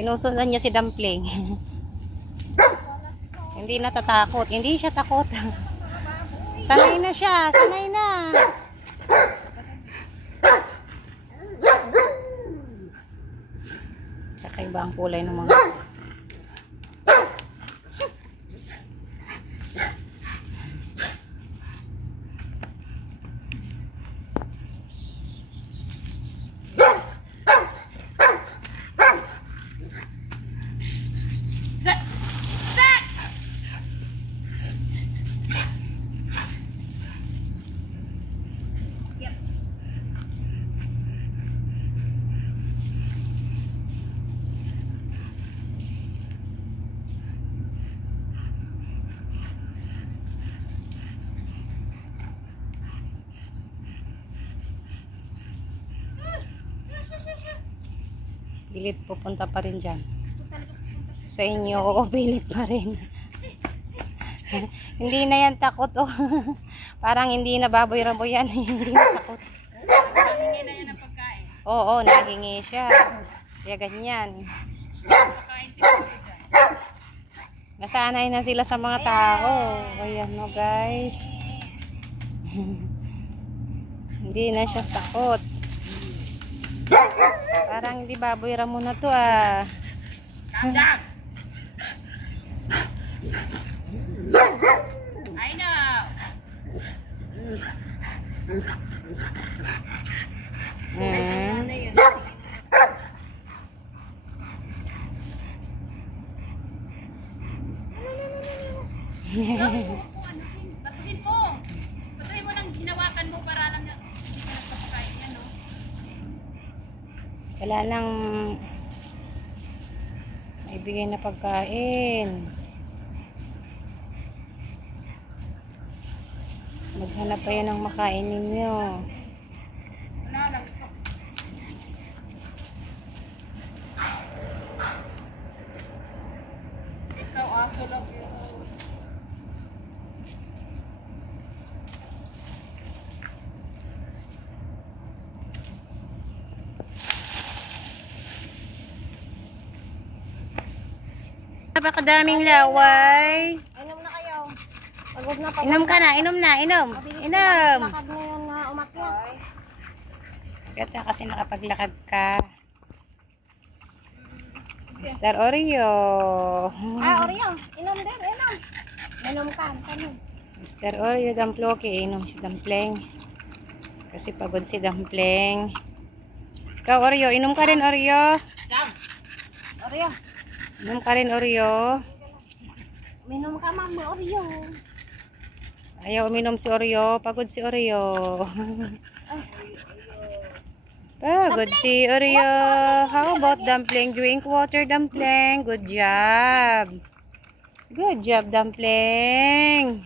Sinusundan niya si Dumpling. Hindi natatakot. Hindi siya takot. Sanay na siya. Sanay na. Kakaiba ang kulay ng mga... Pilit pupunta pa rin dyan. Sa inyo, oo, pilit pa rin. Hindi na yan takot, oh. Parang hindi na baboy-raboy yan. Hindi na takot. Nahingi na yan ng pagkain. Oo, nahingi siya. Kaya ganyan. Pagkain si Puro dyan. Nasanay na sila sa mga tao. Ayan, no, guys. Hindi na siya takot. Parang hindi baboy ramo na to, ah. Calm down. I know. Batuhin mo. Batuhin mo nang hinawakan mo para alam na hindi ka nagpapakain yan, no? Wala nang ibigay na pagkain. Maghanap pa yan ng makain ninyo. Wala lang. Ikaw aso lang yun. Napakadaming laway. Inom na kayo. Pagod na pagod. Inom ka na, inom na, inom. Inom. Lakad na yan na umakyat. Ganda kasi nakapaglakad ka. Mr. Oreo. Ah, Oreo. Inom din, inom. Inom ka, inom. Mr. Oreo, Dumploke. Inom si Dumpling. Kasi pagod si Dumpling. Ikaw, Oreo. Inom ka rin, Oreo. Oreo. Inom ka rin, Oreo. Minom ka, mami, Oreo. Ayaw uminom si Oreo. Pagod si Oreo. Pagod si Oreo. How about Dumpling? Drink water, Dumpling. Good job. Good job, Dumpling.